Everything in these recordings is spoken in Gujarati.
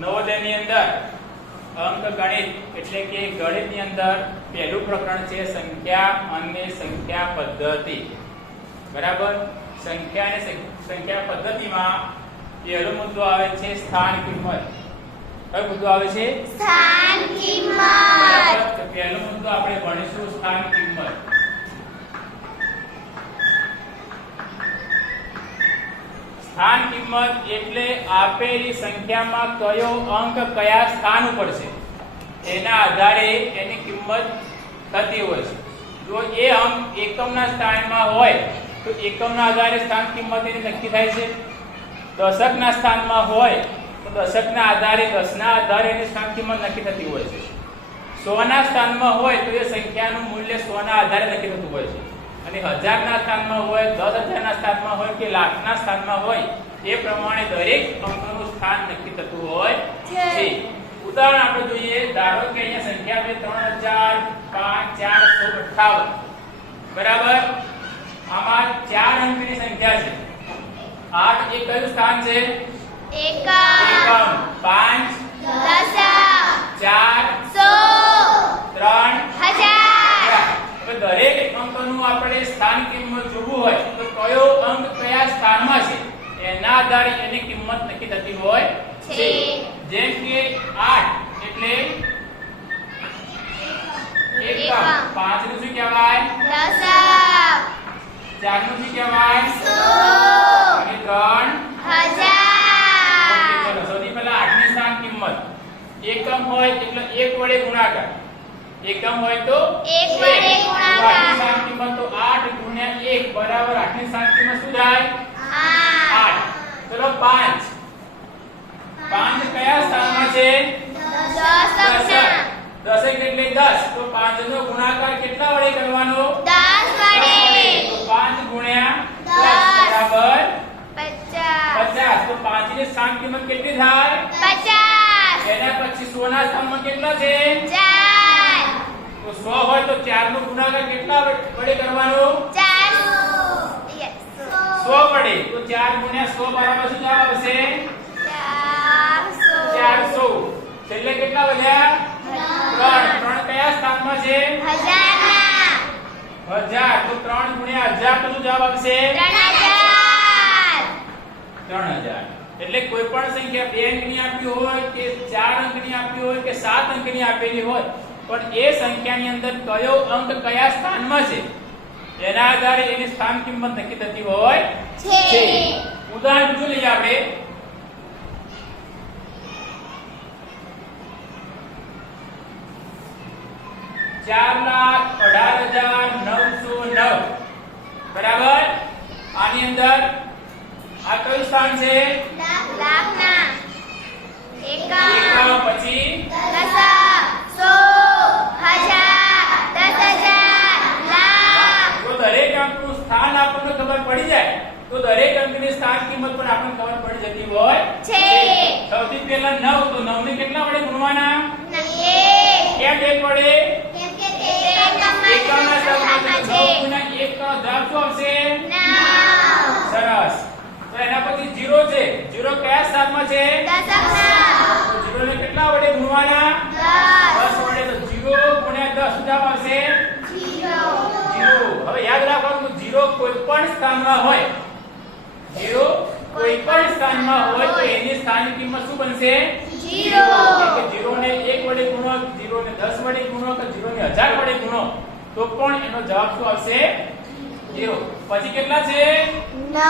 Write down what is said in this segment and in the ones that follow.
નવોદયની અંદર અંક ગણિત એટલે કે ગણિતની અંદર પહેલું પ્રકરણ છે સંખ્યા અને સંખ્યા પદ્ધતિ. બરાબર. સંખ્યા અને સંખ્યા પદ્ધતિમાં પહેલો મુદ્દો આવે છે સ્થાન કિંમત. કયો મુદ્દો આવે છે? સ્થાન કિંમત. બરાબર. તો પહેલો મુદ્દો આપણે ભણીશું સ્થાન કિંમત. સ્થાન કિંમત એટલે આપેલી સંખ્યામાં કયો અંક કયા સ્થાન ઉપર છે એના આધારે એની કિંમત થતી હોય છે. જો એ અંક એકમના સ્થાનમાં હોય તો એકમના આધારે સ્થાન કિંમત એની નક્કી થાય છે. દશકના સ્થાનમાં હોય તો દશકના આધારે 10 ના આધારે એની સ્થાન કિંમત નક્કી થતી હોય છે. 100 ના સ્થાનમાં હોય તો એ સંખ્યાનું મૂલ્ય 100 ના આધારે નક્કી થતું હોય છે. અને 1000 ના સ્થાનમાં હોય, 10000 ના સ્થાનમાં હોય કે લાખના સ્થાનમાં હોય એ પ્રમાણે દરેક અંકનું સ્થાન નક્કી થતું હોય છે. ઉદાહરણ આપણે જોઈએ. ધારો કે અહીંયા સંખ્યા છે 3000 5 4 16 58. બરાબર. આમાં 4 અંકની સંખ્યા છે. 8 એ કયું સ્થાન છે? એકમ. 5 દશક 4 100 3000. હવે દરેક અંકનું આપણે સ્થાન કિંમત જોવું હોય તો કયો અંક કયા સ્થાનમાં છે એના આધારે એની કિંમત નક્કી થતી હોય છે. જેમ કે 8 એટલે એકમ. 5 નું શું કહેવાય? દશક. 4 નું શું કહેવાય? 100 અને 3 1000. ચલો સૌથી પહેલા 8 ની સ્થાન કિંમત. એકમ હોય એટલે 1 વડે ગુણાકાર. એકમ હોય તો 1 વડે ગુણાકાર. 8 ની સ્થાન કિંમત તો 8 ગુણ્યા 1 બરાબર 8 ની સ્થાન કિંમત શું થાય? 8. ચલો 5. 5 કયા સ્થાનમાં છે? દશક. દશક એટલે 10. તો 5 નો ગુણાકાર કેટલા વડે કરવાનો? 10 વડે. તો 5 ગુણ્યા 10 10 બરાબર 50. 50. તો 5 ની સ્થાન કિંમત કેટલી થાય? 50. એના પછી 100 ના સ્થાનમાં કેટલા છે? 4. તો 100 હોય તો 4 નો ગુણાકાર કેટલા વડે કરવાનો? 4. યસ. 100 વડે. તો 4 ગુણ્યા 100 બરાબર શું જવાબ આવશે? 400. છેલ્લે કેટલા વધ્યા? 3. 3 કયા સ્થાનમાં છે? 1000. તો 3 ગુણ્યા 1000 તો શું જવાબ આવશે? 3000. એટલે કોઈ પણ સંખ્યા 2 અંકની આપી હોય કે 4 અંકની આપી હોય કે 7 અંકની આપેલી હોય પણ એ સંખ્યાની અંદર કયો અંક કયા સ્થાનમાં છે એના આધારે એની સ્થાન કિંમત નક્કી થતી હોય છે. ઉદાહરણ બીજું લઈએ આપણે. 4,18,909. બરાબર. આની અંદર આ કયું સ્થાન છે? લાખના. એકમ. એકમ. પછી દશક. 100 1000 10000 લાખ. જો દરેક અંકનું સ્થાન આપણને ખબર પડી જાય તો દરેક અંકની સ્થાન કિંમત પણ આપણને ખબર પડી જતી હોય છે. સૌથી પહેલા 9. તો 9 ને કેટલા વડે ગુણવાના? 1. કેમ 1 વડે? કેમ કે તે એકમના એકમના સ્થાનમાં છે. 9 ગુણ્યા 1 નો જવાબ શું આવશે? 9. સરસ. તો એના પછી 0 છે. 0 કયા સ્થાનમાં છે? દશકના. તો 0 ને કેટલા વડે ગુણવાના? 10 વડે. તો 0 ગુણ્યા 10 શું જવાબ આવશે? 0. હવે યાદ રાખવાનું 0 કોઈ પણ સ્થાનમાં હોય. 0 કોઈ પણ સ્થાનમાં હોય તો એની સ્થાન કિંમત શું બનશે? 0. એટલે 0 ને 1 વડે ગુણો, 0 ને 10 વડે ગુણો કે 0 ને 1000 વડે ગુણો તો પણ એનો જવાબ શું આવશે? 0. પછી કેટલા છે? 9.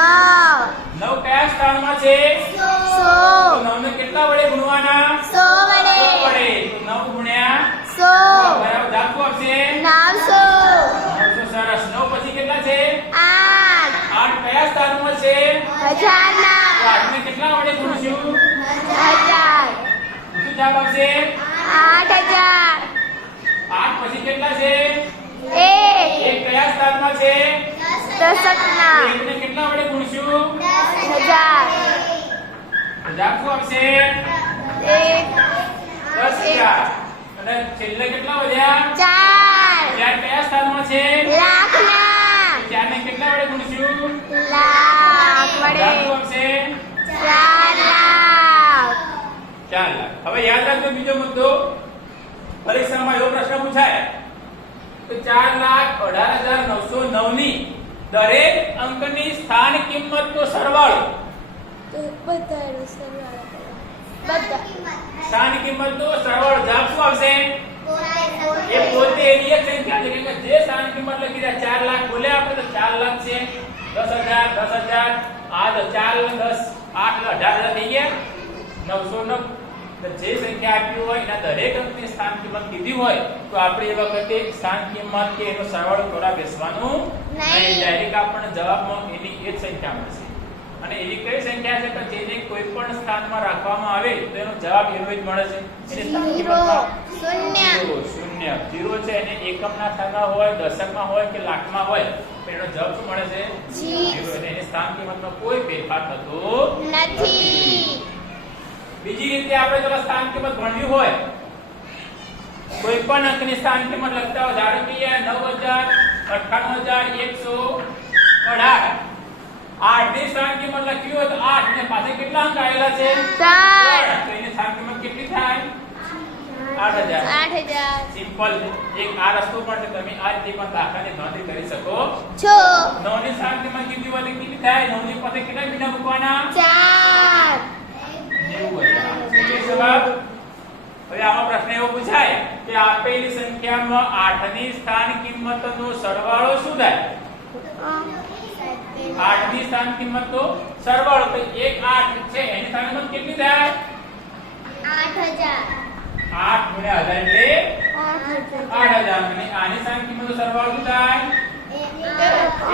9 કયા સ્થાનમાં છે? 100 તો 9 ને કેટલા વડે ગુણવાના? 100 100 વડે. વડે. તો 9 ગુણ્યા 100 બરાબર જવાબ શું આવશે? 900 900. સરસ. 9 પછી કેટલા છે? 8 8 કયા સ્થાનમાં છે? 1000 તો 8 ને કેટલા વડે ગુણશું? 1000 શું જવાબ આવશે? 8000 8 પછી કેટલા છે? 1 1 કયા સ્થાનમાં છે? દશકના. 1 ને કેટલા વડે ગુણશું? 1000 તો જવાબ શું આવશે? 10,000. અને છેલ્લે કેટલા વધ્યા? 4 4 કયા સ્થાનમાં છે? લાખના. 4 ને કેટલા વડે ગુણશું? લાખ જવાબ વડે. શું આવશે? 4 લાખ. 4 બીજો મુદ્દો પરીક્ષામાં એવો પ્રશ્ન પૂછાય તો 4,18,909 ની દરેક અંકની સ્થાન કિંમતનો સરવાળો બધાનો સરવાળો કરો. બધા. સ્થાન કિંમતનો સરવાળો જવાબ શું આવશે? એ પોતે એની એક સંખ્યા છે કે જે સ્થાન કિંમત લખી દે 4 લાખ બોલે આપણે તો 4 લાખ છે 10,000 10,000 આ તો 4 10 8 18,000 થઈ ગયા 909 તો જે સંખ્યા આપી હોય એના દરેક અંકની સ્થાન કિંમત કીધી હોય તો આપણે એ વખતે સ્થાન કિંમત કે એનો સરવાળો કરવા બેસવાનું નહીં. ડાયરેક્ટ આપણને જવાબમાં એની એ જ સંખ્યા મળશે. અને એવી કઈ સંખ્યા છે કે જેને કોઈ પણ સ્થાનમાં રાખવામાં આવે તો એનો જવાબ એનો જ મળે છે. એની સ્થાન કિંમતમાં શૂન્ય જીરો છે એને એકમના સ્થાનમાં હોય દશકમાં હોય કે લાખમાં હોય તો એનો જવાબ શું મળે છે? જીરો. એટલે એની સ્થાન કિંમતમાં કોઈ ફેરફાર થતો નથી. બીજી રીતે આપણે જો સ્થાન કિંમત ભણવી હોય કોઈ પણ અંકની સ્થાન કિંમત લખતા હોય ધારો કે 9,98,118 8 ની સ્થાન કિંમત લખી હોય તો 8 ને પાસે કેટલા અંક આવેલા છે? 3. તો એની સ્થાન કિંમત કેટલી થાય? 8,000. સિમ્પલ. એક આ રસ્તો પણ છે તમે આ રીતે પણ દાખલાની ગણતરી કરી શકો છો. 9 ની સ્થાન કિંમત કેટલી હોય તો કેટલી થાય? 9 ની પાસે કેટલા મીંડા મૂકવાના? 90,000. જવાબ. હવે આમાં પ્રશ્ન એવો પૂછાય કે આપેલી સંખ્યામાં 8 ની સ્થાન કિંમતનો સરવાળો શું થાય? 8 ની સ્થાન કિંમતનો સરવાળો તો 1 8 છે એની સ્થાન કિંમત કેટલી થાય? 8,000. 8 ગુણ્યા 1000 એટલે 8,000 અને આની સ્થાન કિંમતનો સરવાળો શું થાય?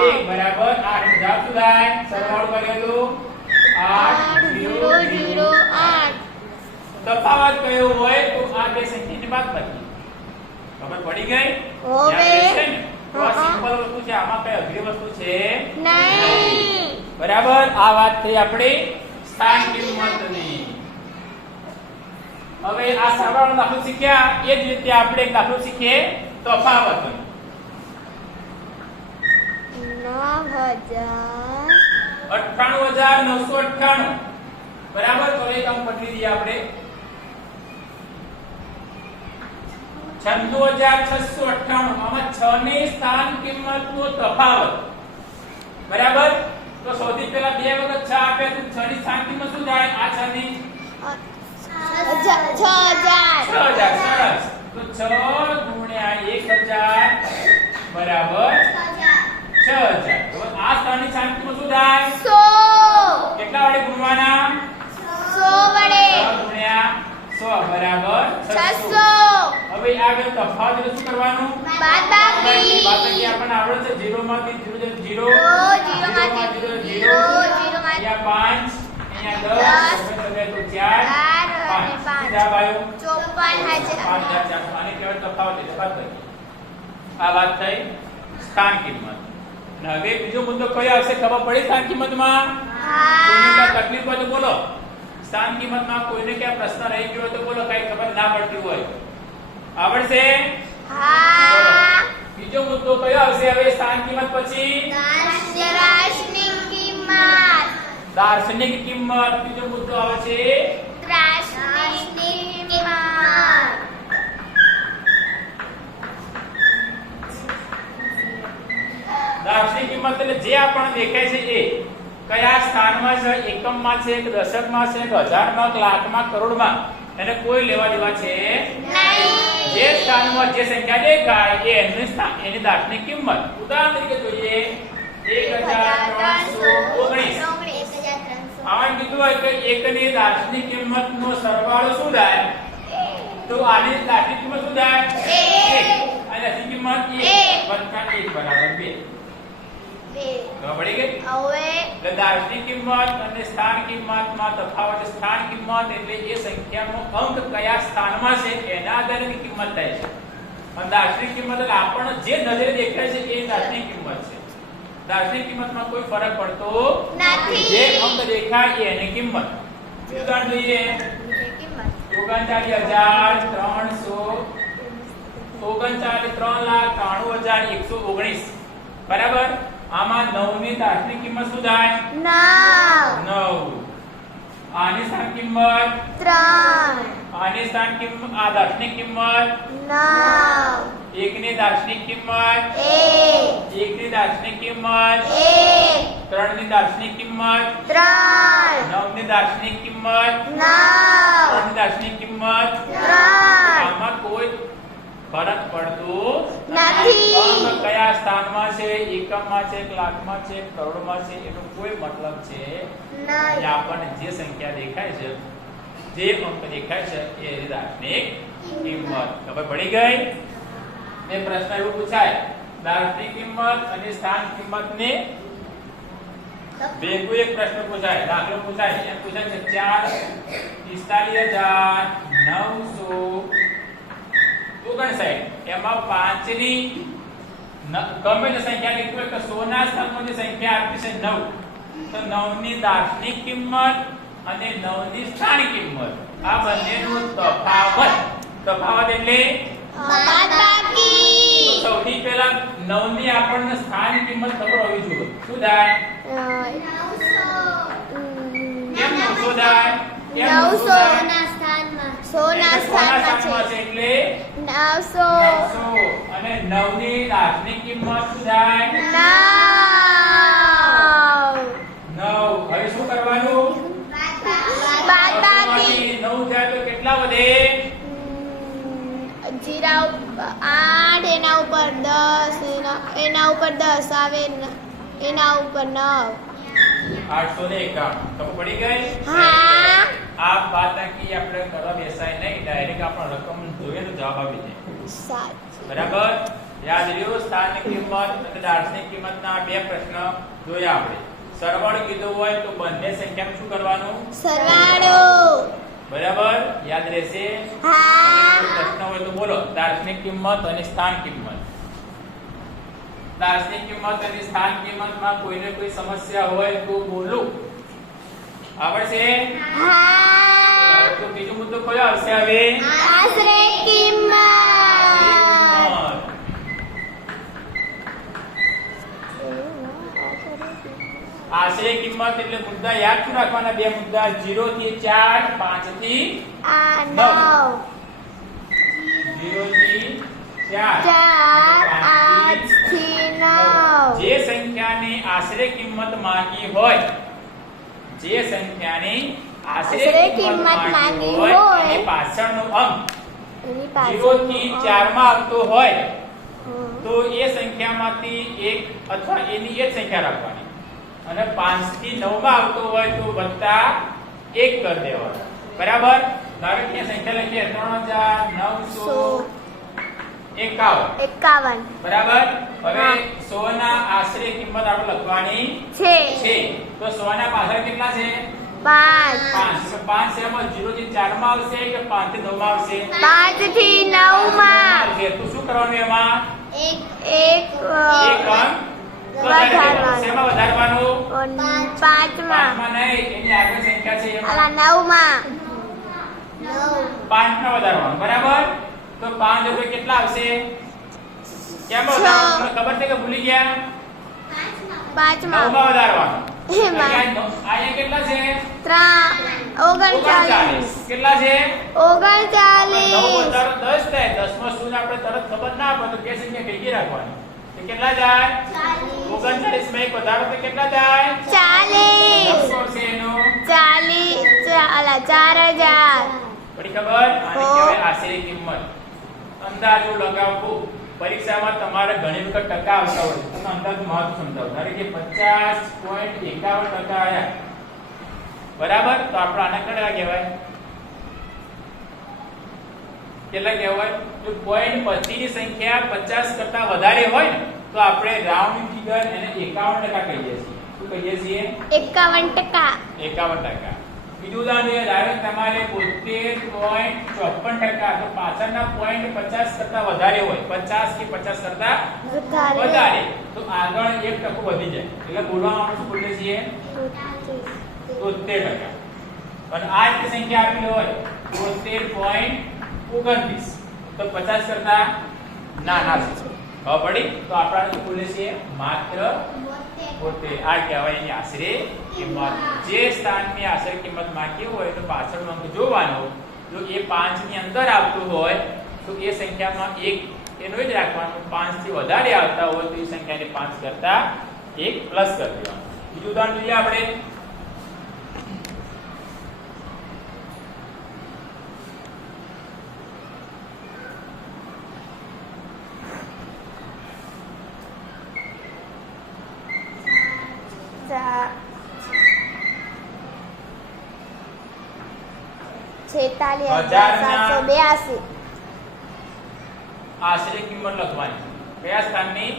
1 બરાબર 8 જવાબ શું થાય? સરવાળો કરીએ તો 8,008. તફાવત કયો હોય તો આ બે સંખ્યાની બાદ કરીએ. ખબર પડી ગઈ? યાદ રહેશે ને? તો આ સિમ્પલ વસ્તુ છે આમાં કઈ અઘરી વસ્તુ છે નહીં. બરાબર. આ વાત થઈ આપણી સ્થાન કિંમતની. હવે આ સરવાળો દાખલો શીખ્યા એ જ રીતે આપણે એક દાખલો શીખીએ તફાવત. 98,998 બરાબર. તો એક અંક બદલી દઈએ આપણે 96,698. આમાં 6 ની સ્થાન કિંમતનો તફાવત બરાબર. તો સૌથી પહેલા બે વખત 6 આપે તો 6 ની સ્થાન કિંમત શું થાય? આ 6 ની 6,000. સરસ. તો 6 ગુણ્યા 1,000 બરાબર 6,000. તો આ સ્થાનની સ્થાન કિંમત શું થાય? 100. કેટલા વડે ગુણવાના? 100 વડે. 6 ગુણ્યા 100 બરાબર 600. હવે આગળ તફાવત એટલે શું કરવાનું? બાદબાકી. બાદબાકી આપણને આવડે છે 0 માંથી 0 0 0 માંથી 0 0 માંથી 5 અહીંયા 10 તો 4 અને 5. જવાબ આવ્યો 54,000. 5,400. આને કહેવાય તફાવત એટલે બાદબાકી. આ વાત થઈ સ્થાન કિંમત. અને હવે બીજો મુદ્દો કયો આવશે ખબર પડી? સ્થાન કિંમતમાં કોઈને હા. કઈ તકલીફ હોય તો બોલો. સ્થાન કિંમતમાં કોઈને ક્યાં પ્રશ્ન રહી ગયો હોય તો બોલો. કઈ ખબર ના પડતી હોય આવડશે? હા. બીજો મુદ્દો કયો આવશે હવે સ્થાન કિંમત પછી? દાર્શનિક કિંમત. દાર્શનિક કિંમત. બીજો મુદ્દો આવે છે દાર્શનિક કિંમત. દાર્શનિક કિંમત એટલે જે આપણને દેખાય છે એ કયા સ્થાનમાં છે? એકમમાં છે કે દશકમાં છે કે હજારમાં કે લાખમાં કરોડમાં એને કોઈ લેવા દેવા છે નહીં. જે સ્થાનમાં જે સંખ્યા દેખાય એ એની દાર્શનિક કિંમત. ઉદાહરણ તરીકે જોઈએ 1,319. આમાં કીધું હોય કે એકની દાર્શનિક કિંમતનો સરવાળો શું થાય? તો આની દાર્શનિક કિંમત શું થાય? 1. અને દાર્શનિક કિંમત 1 + 1 બરાબર 2. ખબર પડી ગઈ? હવે દાર્શનિક કિંમત અને સ્થાન કિંમતમાં તફાવત. સ્થાન કિંમત એટલે એ સંખ્યાનો અંક કયા સ્થાનમાં છે એના આધારે એની કિંમત થાય છે. અને દાર્શનિક કિંમત એટલે આપણને જે નજરે દેખાય છે એ દાર્શનિક કિંમત છે. દાર્શનિક કિંમતમાં કોઈ ફરક પડતો નથી. જે અંક દેખાય એ એની કિંમત. ઉદાહરણ લઈએ 3,93,119 બરાબર. આમાં 9 ની દાર્શનિક કિંમત શું થાય? 9. 9. આની સ્થાન કિંમત 3 આની સ્થાન કિંમત આ દાર્શનિક કિંમત 9 1 ની દાર્શનિક કિંમત 1 1 ની દાર્શનિક કિંમત 1 3 ની દાર્શનિક કિંમત 3 9 ની દાર્શનિક કિંમત 9 3 ની દાર્શનિક કિંમત 3 આમાં કોઈ ફરક પડતો નથી. અંક કયા સ્થાનમાં છે, એકમમાં છે, લાખમાં છે, કરોડમાં છે, એનો કોઈ મતલબ છે નહીં. જે આપણને જે સંખ્યા દેખાય છે, જે અંક દેખાય છે એ દાર્શનિક કિંમત. ખબર પડી ગઈ? બે પ્રશ્ન એવું પૂછાય, દાર્શનિક કિંમત અને સ્થાન કિંમતને ભેગું એક પ્રશ્ન પૂછાય, દાખલો પૂછાય. એમ પૂછાય છે 4,45,959 એમાં 5 ની ગમે તે સંખ્યા લીધી હોય તો 100 ના સ્થાનમાં જે સંખ્યા આપી છે 9, તો 9 ની દાર્શનિક કિંમત અને 9 ની સ્થાનિક કિંમત આ બંનેનો તફાવત એટલે બાદબાકી. સૌથી પહેલા 9 ની આપણને સ્થાન કિંમત ખબર હોવી જોઈએ. શું થાય? કેમ 900 થાય? કેમ 900 થાય? 900 ના સ્થાનમાં એટલે છે એટલે 900 900 અને 9 ની દાર્શનિક કિંમત શું થાય? 9. 9 હવે શું કરવાનું? બાદબાકી. 9 જાય તો કેટલા વધે? 0 8 એના ઉપર 10 એના ઉપર 10 આવે એના ઉપર 9. 851. ખબર પડી ગઈ? હા આ બાદબાકી આપણે કરવા બેસાય નહીં, ડાયરેક્ટ આપણે રકમ જોઈએ તો જવાબ આવી જાય. સાચું. બરાબર? યાદ રહ્યું? સ્થાનિક કિંમત અને દાર્શનિક કિંમતના બે પ્રશ્ન જોયા આપણે. સરવાળો કીધો હોય તો બંને સંખ્યાનું શું કરવાનું? સરવાળો. બરાબર? યાદ રહેશે? હા કોઈ પ્રશ્ન હોય તો બોલો. દાર્શનિક કિંમત અને સ્થાન કિંમત. દાર્શનિક કિંમત અને સ્થાન કિંમતમાં કોઈને કોઈ સમસ્યા હોય તો બોલો. આવડશે? હા તો બીજો મુદ્દો કયો આવશે હવે? આશરે કિંમત. આશરે કિંમત એટલે મુદ્દા યાદ શું રાખવાના? બે મુદ્દા 0 થી 4, 5 થી 9 0 થી 4 8 થી 9 જે સંખ્યાની આશરે કિંમત માંગી હોય, જે સંખ્યાની આશરે કિંમત માંગી હોય એની પાછળનો અંક 0 થી 4 માં આવતો હોય તો એ સંખ્યામાંથી એક અથવા એની એ જ સંખ્યા રાખવાની, અને 5 થી 9 માં આવતો હોય તો વત્તા 1 કરી દેવાનો. બરાબર? ધારો કે સંખ્યા લખીએ 3951. બરાબર? હવે 100 ના આશરે કિંમત આપણે લખવાની છે છે, તો 100 ના પાછળ કેટલા છે? 5 5. 5 છે એમાં 0 થી 4 માં આવશે કે 5 થી 9 માં આવશે? 5 થી 9 માં આવશે. તો શું કરવાનું એમાં? એક એક અંક વધારવાનો. શેમાં વધારવાનું? 5 માં પાંચમાં નહીં, એની આગળ સંખ્યા છે એમાં અલા 9 માં 5 માં વધારવાનું. બરાબર? તો 5 એટલે કેટલા આવશે? કેમ વધારવાનું? તમને ખબર છે કે ભૂલી ગયા? 5 9 માં માં વધારવાનું. એમાં અહીંયા કેટલા છે? 39 કેટલા છે? 39 9 વધારો 10 થાય. 10 માં શું આપણે તરત ખબર ના પડે તો બે સંખ્યા ભેગી રાખવાની. તો કેટલા જાય? 39 માં એક વધારો તો કેટલા જાય? 40 છે એનો 40 અલા 4000 પડી ખબર? આને કહેવાય આશરે કિંમત. અંદાજો લગાવવો. પરીક્ષામાં તમારે ઘણી વખત ટકા આવતા હોય તો અંદાજ મહત્વ સમજાવો. ધારો કે 50.51% આયા. બરાબર? તો આપણે આને કેટલા કહેવાય? કેટલા કહેવાય? જો પોઈન્ટ પછીની સંખ્યા 50 કરતા વધારે હોય ને તો આપણે રાઉન્ડ ફિગર એને 51% કહીએ છીએ. શું કહીએ છીએ? 51%. 51%. બીજું ઉદાહરણ એ ધારો કે તમારે 72.54%, તો પાછળના પોઈન્ટ 50 કરતા વધારે હોય, 50 કે 50 કરતા વધારે, તો આગળ 1% વધી જાય. એટલે બોલવામાં આપણે શું બોલીએ છીએ? 73%. અને આ જ સંખ્યા આપેલી હોય 72.29, તો 50 કરતા નાના છે. હવે પડી તો આપણે શું બોલીએ છીએ? માત્ર પોતે આ કહેવાય એની આશરે કિંમત. જે સ્થાનની આશરે કિંમત માંગી હોય તો પાછળનો અંક જોવાનો. જો એ 5 ની અંદર આવતું હોય તો એ સંખ્યામાં 1 એનો જ રાખવાનું. 5 થી વધારે આવતા હોય તો એ સંખ્યાને 5 કરતા 1 પ્લસ કરી દેવાનું. બીજું ઉદાહરણ જોઈએ આપણે. છેતાલીસ હજારના 782 આશરે કિંમત લખવાની. કયા સ્થાનની?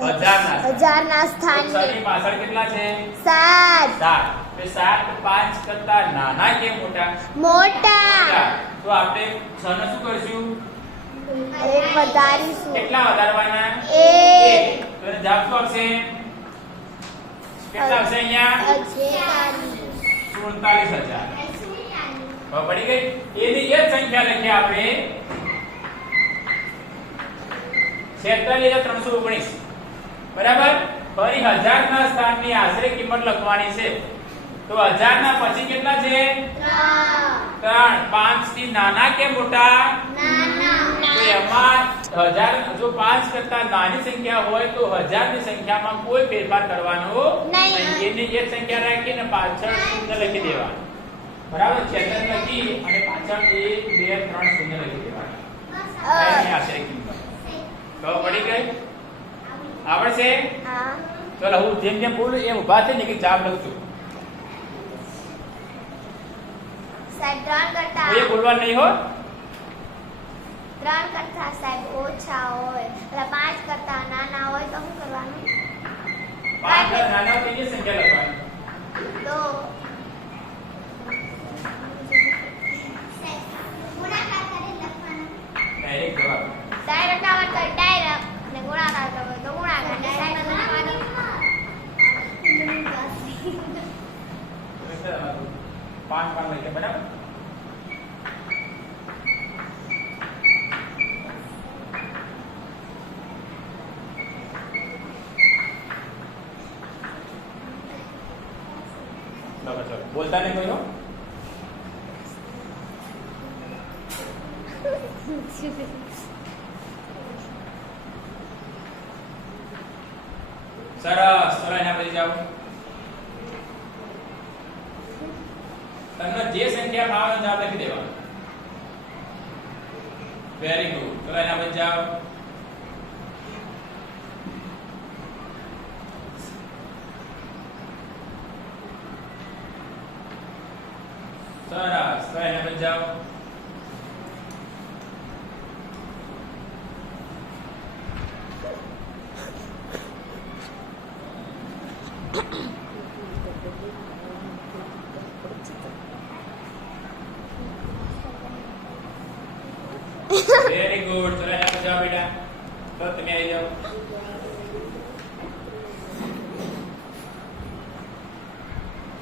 હજારના. હજારના સ્થાનની અક્ષરની પાછળ કેટલા છે? 7 7. તો 7 5 કરતા નાના કે મોટા? મોટા. તો આપણે 6 ને શું કરશું? એક વધારીશું. કેટલા વધારવાના? 1. તો એને જવાબ શું આવશે? કેટલા આવશે અહીંયા? 47000. હવે પડી ગઈ. એની એ જ સંખ્યા લખીએ આપણે 46319. બરાબર. ફરી 1000 ના સ્થાનની આશરે કિંમત લખવાની છે. તો 1000 ના પછી કેટલા છે? 3. 5 થી નાના કે મોટા? તો એમાં 1000 જો 5 કરતા નાની સંખ્યા હોય તો 1000 ની સંખ્યામાં કોઈ ફેરફાર કરવાનો નહીં. એની એ સંખ્યા રાખીને પાછળ શૂન્ય લખી દેવાનું. બરાબર. 46 લખી અને પાછળ 1 2 3 શૂન્ય લખી દેવાનું. એની આશરે કિંમત. તો પડી ગઈ. આવડશે? હા. ચલો હું જેમ જેમ બોલું એમ ઊભા થઈને કે જવાબ લખજો. સાહેબ 3 કરતા કોઈ બોલવાનું નહીં હો. 3 કરતા સાહેબ ઓછા હોય એટલે 5 કરતા નાના હોય તો શું કરવાનું? 5 કરતા નાના હોય તેની સંખ્યા લખવાની. તો ડાયરેક્ટ જવાબ. ડાયરેક્ટ આવડે તો ડાયરેક્ટ અને ગુણાકાર કરવો હોય તો ગુણાકાર ને સાઈડ બનાવવાની. 5 લખે. બરાબર. ચલો બોલતા નહીં કોઈ હો. સરસ. ચલો એના પછી જાઓ. તમને જે સંખ્યા ભાવનો જવાબ લખી દેવાનો. Very good. ચલો એના પછી જાઓ. સરસ. તો એના પછી જાઓ. Very good. ચલો એના પછી જાઓ બેટા. તો તમે આવી જાઓ.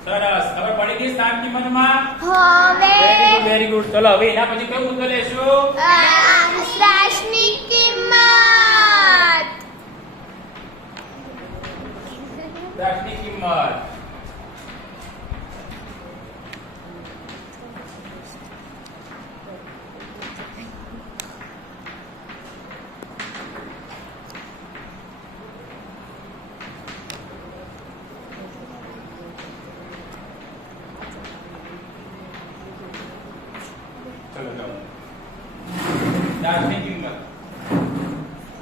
સરસ. ખબર પડી ગઈ સ્થાન કિંમતમાં? હવે વેરી ગુડ. ચલો હવે એના પછી કયો મુદ્દો લેશું? અંશરાશની કિંમત. રાશિની કિંમત. ચલો જાઓ. રાશિની કિંમત.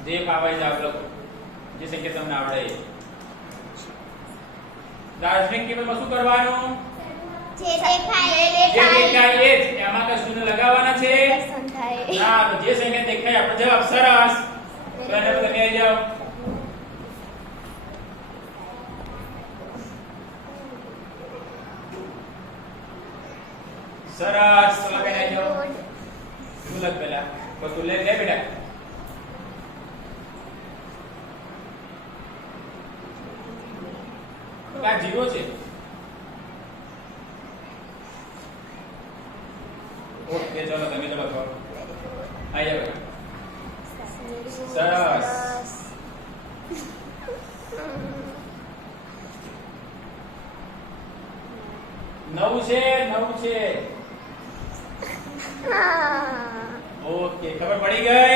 જે પાવાય જાવ લખો. જે સંખ્યા તમને આવડે એ. દાર્શનિક કિંમતમાં શું કરવાનું? જે દેખાય જે દેખાય એ જ. એમાં કઈ શૂન્ય લગાવવાના છે? સંખ્યા ના. તો જે સંખ્યા દેખાય આપણે જવાબ. સરસ. તો એને તમે આવી જાઓ. સરસ. ચલો બેન આવી જાઓ. તું લખ પેલા. તો તું લે બેટા. આ 0 છે. ઓકે. ચલો તમે તો લખો. આઈ જાઓ. સરસ. 9 છે 9 છે. ઓકે ખબર પડી ગઈ.